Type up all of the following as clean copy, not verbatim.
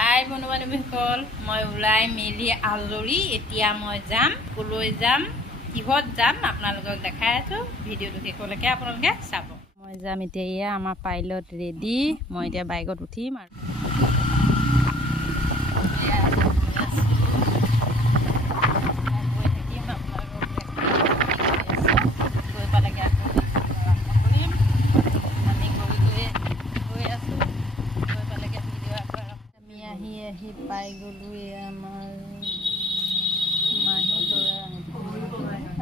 হাই বন্ধু-বান্ধৱীসকল, মই ওলাই মেলি আজৰি এতিয়া মই যাম কলৈ যাম কিহত যাম আপোনালোকক দেখাই আছো। ভিডিঅ'টো শেষলৈকে আপোনালোকে চাব। মই যাম এতিয়া আমাৰ পাইলট ৰেডি। মই এতিয়া বাইকত উঠিম আৰু পাই গলো আমাৰ মাহী ল'ৰা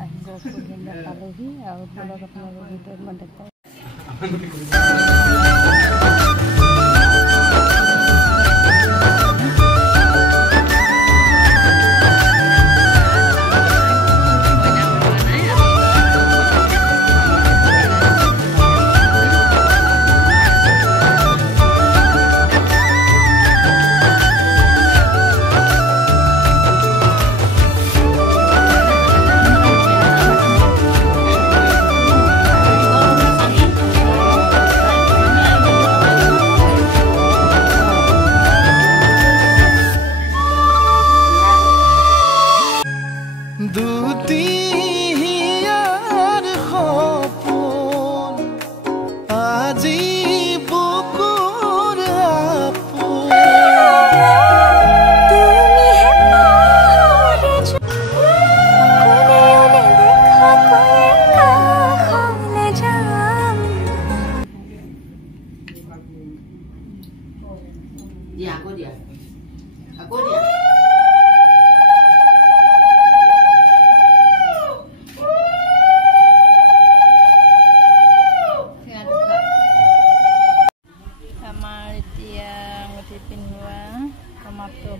আহিব পালেহি আৰু ধৰক আপোনালোকৰ ভিতৰত মই দেখাই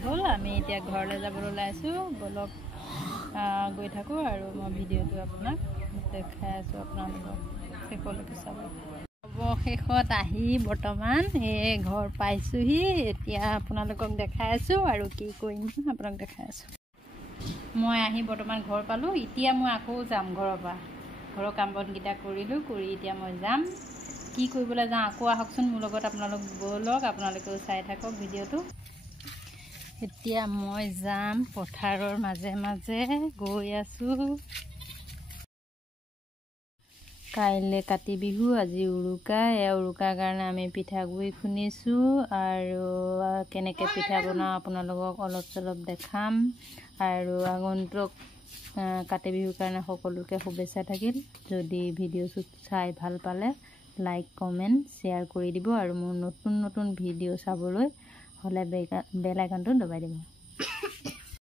হ'ল। আমি এতিয়া ঘৰলৈ যাবলৈ ওলাইছোঁ। বলক গৈ থাকোঁ আৰু মই ভিডিঅ'টো আপোনাক দেখাই আছোঁ। আপোনালোকক শেষলৈকে চাব। অৱশেষত আহি বৰ্তমান এই ঘৰ পাইছোঁহি। এতিয়া আপোনালোকক দেখাই আছোঁ আৰু কি কৰিম আপোনাক দেখাই আছোঁ। মই আহি বৰ্তমান ঘৰ পালোঁ। এতিয়া মই আকৌ যাম ঘৰৰ পৰা। ঘৰৰ কাম বনকেইটা কৰিলোঁ, কৰি এতিয়া মই যাম। কি কৰিবলৈ যাওঁ আকৌ আহকচোন মোৰ লগত। আপোনালোক বলক, আপোনালোকেও চাই থাকক ভিডিঅ'টো। এতিয়া মই যাম পথাৰৰ মাজে মাজে গৈ আছোঁ। কাইলৈ কাতি বিহু, আজি উৰুকা। এই উৰুকাৰ কাৰণে আমি পিঠাগুড়ি খুন্দিছোঁ আৰু কেনেকৈ পিঠা বনাওঁ আপোনালোকক অলপ চলপ দেখাম। আৰু আগন্তুক কাতি বিহুৰ কাৰণে সকলোকে শুভেচ্ছা থাকিল। যদি ভিডিঅ'টো চাই ভাল পালে লাইক কমেণ্ট শ্বেয়াৰ কৰি দিব আৰু মোৰ নতুন নতুন ভিডিঅ' চাবলৈ হ'লে বেল আইকনটো দবাই দিব।